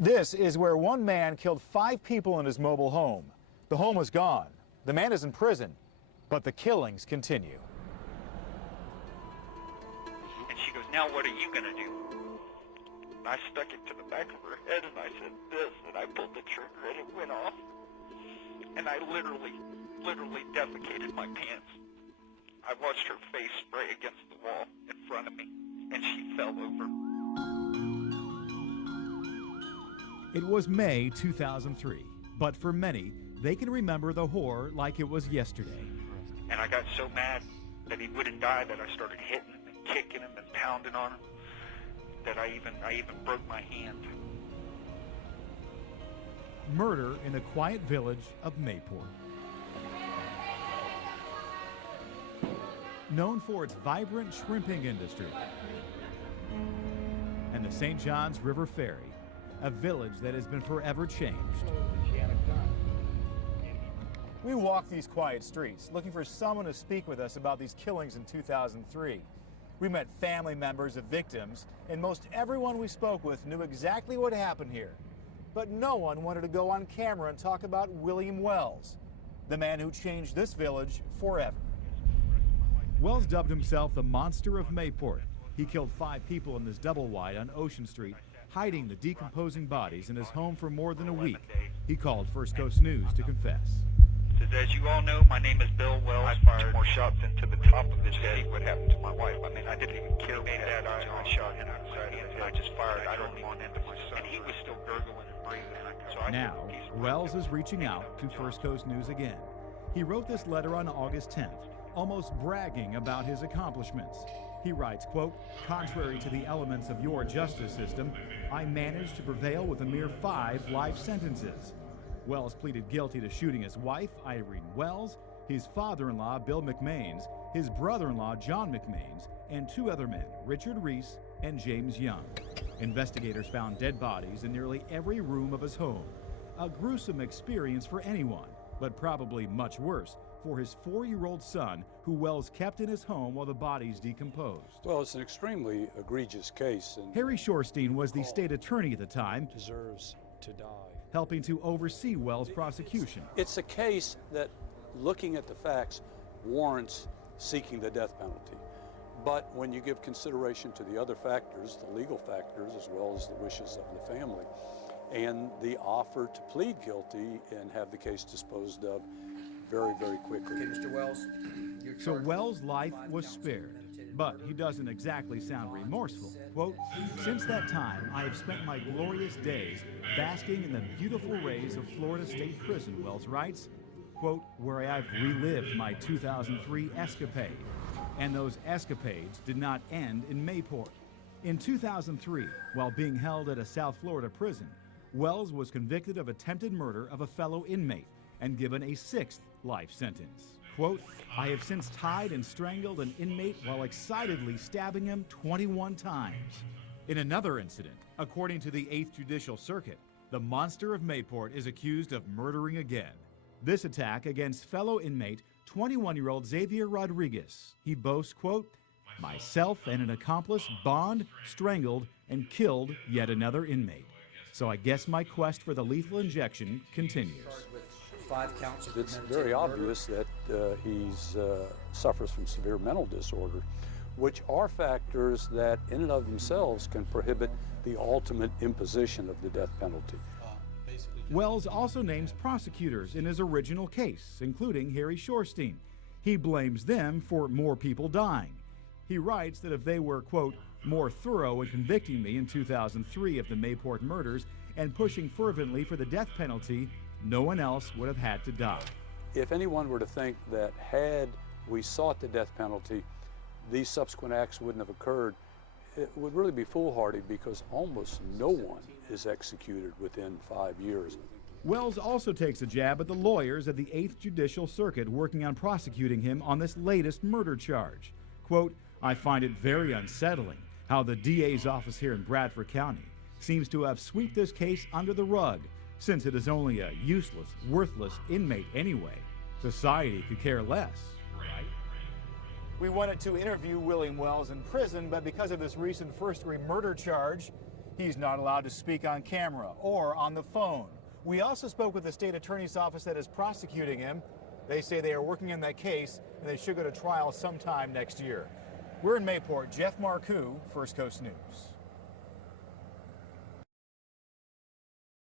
This is where one man killed 5 people in his mobile home. The home was gone. The man is in prison, but the killings continue. And she goes, "Now what are you going to do?" And I stuck it to the back of her head and I said this, and I pulled the trigger and it went off. And I literally defecated my pants. I watched her face spray against the wall in front of me, and she fell over. It was May 2003, but for many, they can remember the horror like it was yesterday. And I got so mad that he wouldn't die that I started hitting him and kicking him and pounding on him that I even broke my hand. Murder in the quiet village of Mayport. Known for its vibrant shrimping industry, and the St. John's River Ferry, a village that has been forever changed. We walk these quiet streets looking for someone to speak with us about these killings in 2003. We met family members of victims, and most everyone we spoke with knew exactly what happened here. But no one wanted to go on camera and talk about William Wells, the man who changed this village forever. Wells dubbed himself the Monster of Mayport. He killed 5 people in this double wide on Ocean Street, hiding the decomposing bodies in his home for more than a week. He called First Coast News to confess. Says, "As you all know, my name is Bill Wells. I fired 2 more shots into the top of his head. What happened to my wife? I mean, I didn't even kill him. I shot him outside of the head. I just fired. I don't want into my son. And he was still gurgling and breathing. So now, Wells is reaching out to First Coast News again. He wrote this letter on August 10th, almost bragging about his accomplishments. He writes, quote, "Contrary to the elements of your justice system, I managed to prevail with a mere 5 life sentences." Wells pleaded guilty to shooting his wife, Irene Wells, his father-in-law, Bill McMains, his brother-in-law, John McMains, and 2 other men, Richard Reese and James Young. Investigators found dead bodies in nearly every room of his home. A gruesome experience for anyone, but probably much worse for his 4-year-old son, who Wells kept in his home while the bodies decomposed. Well, it's an extremely egregious case. And Harry Shorstein was the state attorney at the time, deserves to die. helping to oversee Wells' prosecution. It's a case that, looking at the facts, warrants seeking the death penalty. But when you give consideration to the other factors, the legal factors, as well as the wishes of the family, and the offer to plead guilty and have the case disposed of very, very quickly. Okay, Mr. Wells. So Wells' life was spared, but he doesn't exactly sound remorseful. Quote, "Since that time, I have spent my glorious days basking in the beautiful rays of Florida State Prison," Wells writes, quote, "where I've relived my 2003 escapade. And those escapades did not end in Mayport. In 2003, while being held at a South Florida prison, Wells was convicted of attempted murder of a fellow inmate and given a 6th life sentence. Quote, "I have since tied and strangled an inmate while excitedly stabbing him 21 times. In another incident, according to the 8th Judicial Circuit, the Monster of Mayport is accused of murdering again. This attack against fellow inmate 21-year-old Xavier Rodriguez. He boasts, quote, "Myself and an accomplice bombed, strangled, and killed yet another inmate. So I guess my quest for the lethal injection continues." With 5 counts of It's premeditated very murder. obvious that he suffers from severe mental disorder, which are factors that in and of themselves can prohibit the ultimate imposition of the death penalty. Wells also names prosecutors in his original case, including Harry Shorstein. He blames them for more people dying. He writes that if they were, quote, "more thorough in convicting me in 2003 of the Mayport murders and pushing fervently for the death penalty, no one else would have had to die." If anyone were to think that had we sought the death penalty, these subsequent acts wouldn't have occurred, it would really be foolhardy, because almost no one is executed within 5 years. Wells also takes a jab at the lawyers at the 8th Judicial Circuit working on prosecuting him on this latest murder charge. Quote, "I find it very unsettling how the DA's office here in Bradford County seems to have swept this case under the rug, since it is only a useless, worthless inmate anyway. Society could care less, right?" We wanted to interview William Wells in prison, but because of this recent first-degree murder charge, He's not allowed to speak on camera or on the phone. We also spoke with the state attorney's office that is prosecuting him. They say they are working on that case and they should go to trial sometime next year. We're in Mayport. Jeff Marcoux, First Coast News.